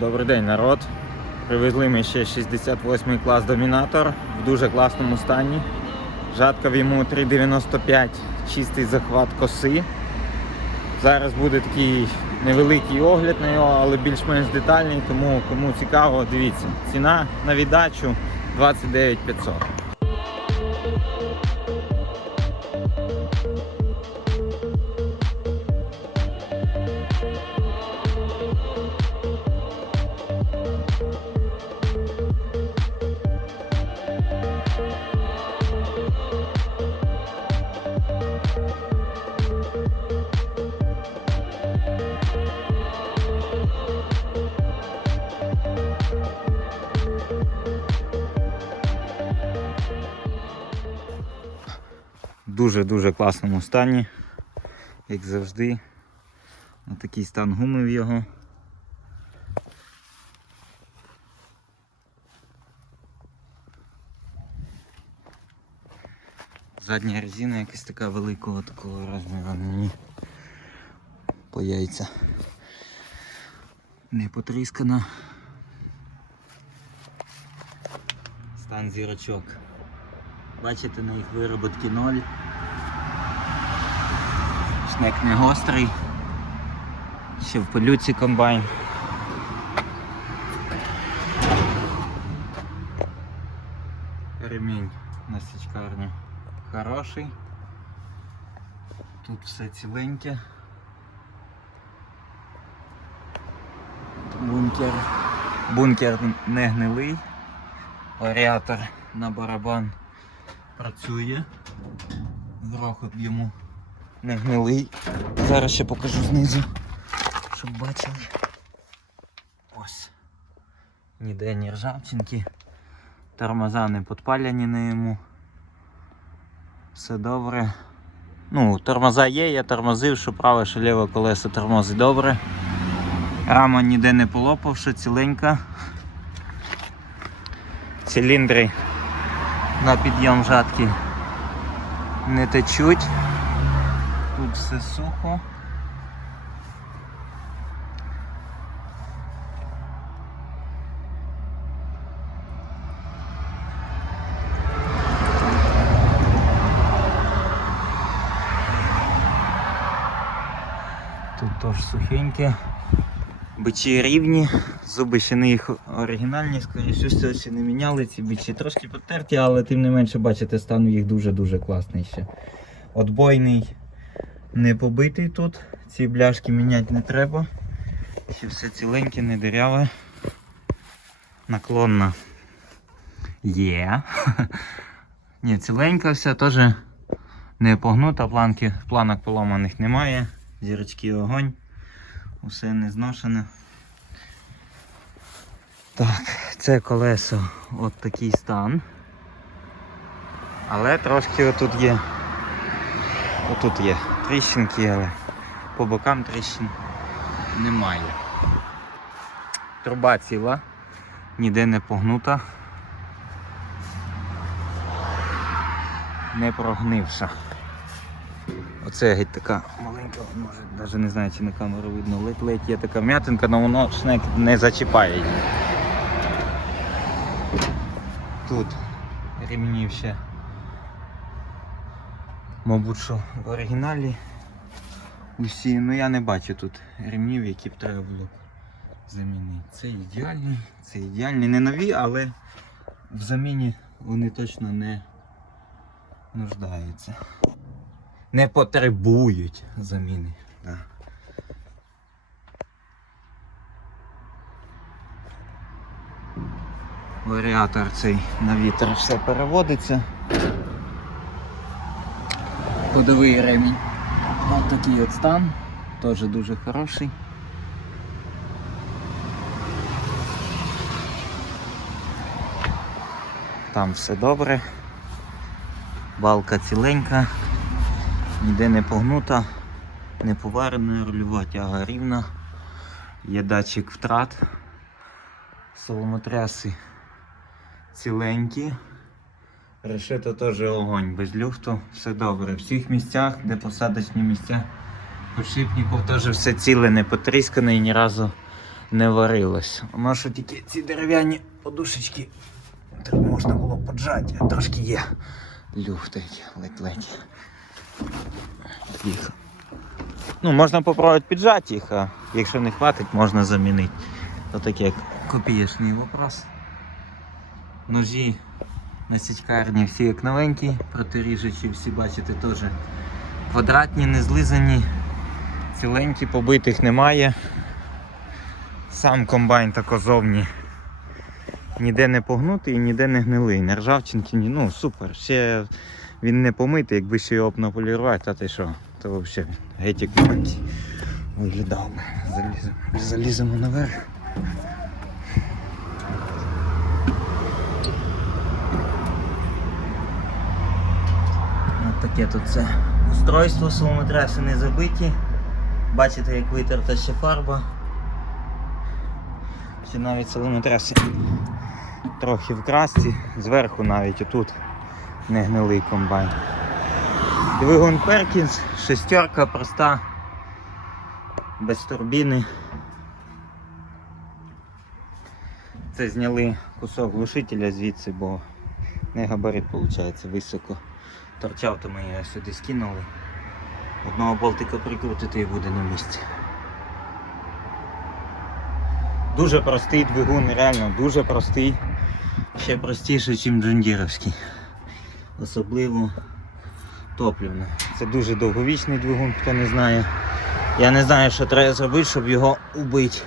Добрий день, народ. Привезли ми ще 68 клас домінатор в дуже класному стані. Жатка в йому 3,95, чистий захват коси. Зараз буде такий невеликий огляд на нього, але більш-менш детальний, тому кому цікаво, дивіться. Ціна на віддачу 29 500. Дуже-дуже класному стані, як завжди. Ось такий стан гуми в його. Задня резина якась така великого такого розміру мені по яйця. Не потріскана. Стан зірочок. Бачите, на їх вироботки ноль. Шнек не гострий. Ще в пилюці комбайн. Ремінь на січкарні хороший. Тут все ціленьке. Бункер. Бункер не гнилий. Варіатор на барабан працює. Грохот йому не гнилий. Зараз ще покажу знизу, щоб бачили. Ось. Ніде ні ржавчинки. Тормоза не підпаляні на йому. Все добре. Ну, тормоза є, я тормозив, що праве, що ліве колесо тормозить добре. Рама ніде не полопавши, ціленька. Циліндри на підйом жатки не течуть. Тут все сухо. Тут теж сухеньке. Бичі рівні, зуби ще не їх оригінальні, скоріше ще не міняли ці бичі. Трошки потерті, але тим не менше, бачите, стан їх дуже-дуже класний ще. Отбойний не побитий тут. Ці бляшки міняти не треба. Ще все ціленьке, не диряве. Наклонна є. Ні, ціленька вся, теж не погнута, планки, планок поломаних немає. Зірочки огонь. Усе не зношене. Так, це колесо от такий стан. Але трошки отут є. Отут є тріщинки, але по бокам тріщин немає. Труба ціла, ніде не погнута. Не прогнивша. Оце геть така маленька, може навіть не знаю, чи на камеру видно, ледь-ледь є така м'ятинка, але воно шнек не зачіпає її. Тут ремнів ще. Мабуть, що в оригіналі усі, ну я не бачу тут ремнів, які б треба було замінити. Це ідеальний, це ідеальний, не нові, але в заміні вони точно не нуждаються не потребують заміни. Да. Варіатор цей на вітер все переводиться. Ходовий ремінь. Ось такий от стан, теж дуже хороший. Там все добре. Балка ціленька. Ніде не погнута, не поварена, рульова тяга рівна. Є датчик втрат. Соломотряси ціленькі. Решета теж огонь без люфту, все добре. В всіх місцях, де посадочні місця подшипників теж все ціле, не потріскане і ні разу не варилось. Воно що тільки ці дерев'яні подушечки можна було поджати, а трошки є. Люфтить, ледь-ледь. Їх. Ну, можна попробувати піджати їх, а якщо не хватить, можна замінити. То таке як копієчний вопрос. Ножі на січкарні всі як новенькі, протиріжучі, всі бачите теж квадратні, не злизані, ціленькі, побитих немає. Сам комбайн тако зовні ніде не погнутий і ніде не гнилий. Не ржавчинки, ні. Ну супер. Ще він не помитий, якби ще його б наполірувати, а ти що? То взагалі геть як виглядав би. Заліземо, заліземо наверх. От таке тут це устройство, соломотраси не забиті. Бачите, як витерта ще фарба. Ще навіть соломотраси трохи в красці, зверху навіть отут не гнилий комбайн. Двигун Перкінс, шестерка проста, без турбіни. Це зняли кусок глушителя звідси, бо не габарит виходить високо. Торчав, то ми його сюди скинули. Одного болтика прикрутити і буде на місці. Дуже простий двигун, реально дуже простий. Ще простіше, ніж джундіровський. Особливо топливно. Це дуже довговічний двигун, хто не знає. Я не знаю, що треба зробити, щоб його убити.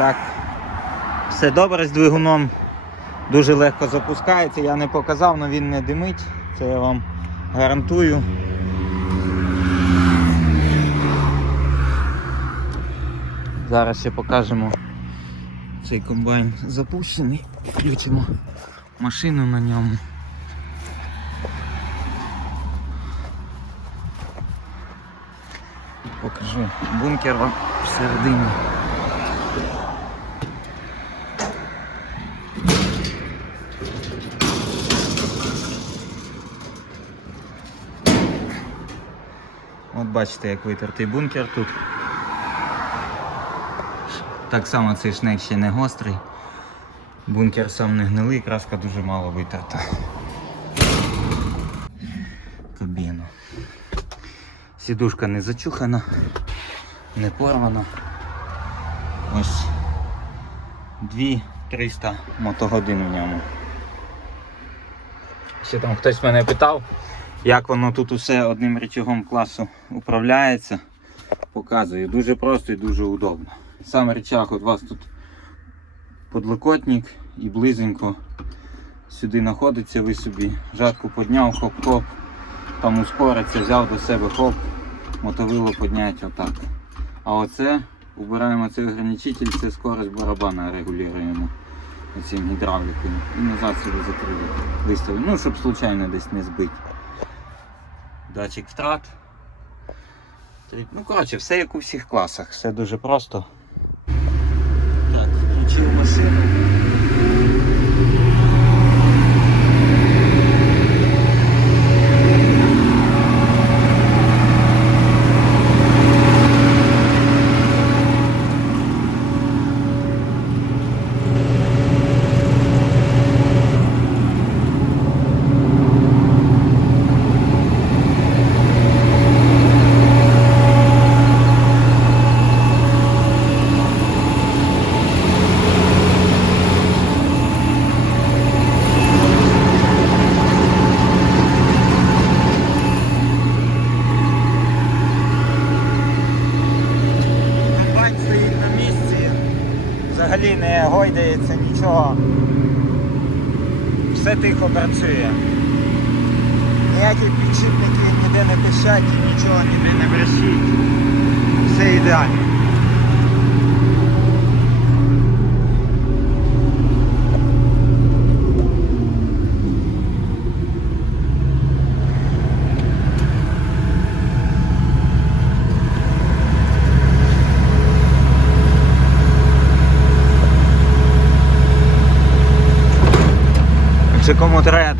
Так, все добре з двигуном. Дуже легко запускається. Я не показав, але він не димить. Це я вам гарантую. Зараз ще покажемо цей комбайн запущений. Включимо машину на ньому. Покажу бункер вам всередині. Бачите, як витертий бункер тут. Так само цей шнек ще не гострий. Бункер сам не гнилий, краска дуже мало витерта. Кабіну. Сідушка не зачухана, не порвана. Ось 2300 мотогодин в ньому. Ще там хтось мене питав, як воно тут усе одним рычагом класу управляється. Показую. Дуже просто і дуже удобно. Сам рычаг у вас тут подлокотник і близенько сюди знаходиться, ви собі жатку підняв, хоп-хоп, там ускориться, взяв до себе хоп, мотовило підняти отак. А оце убираємо цей ограничитель, це скорость барабана регулюємо цим гідравлікою. І назад собі закрили. Виставили. Ну, щоб случайно десь не збити. Датчик втрат. Ну, коротше, все як у всіх класах, все дуже просто. Так, включив машину. Комбайн стоїть на місці, взагалі не гойдається нічого. Все тихо працює. Ніякі підшипники ніде не пищать і нічого ніде не брешіть. Все ідеально. Якщо кому треба, то Дзвоніть.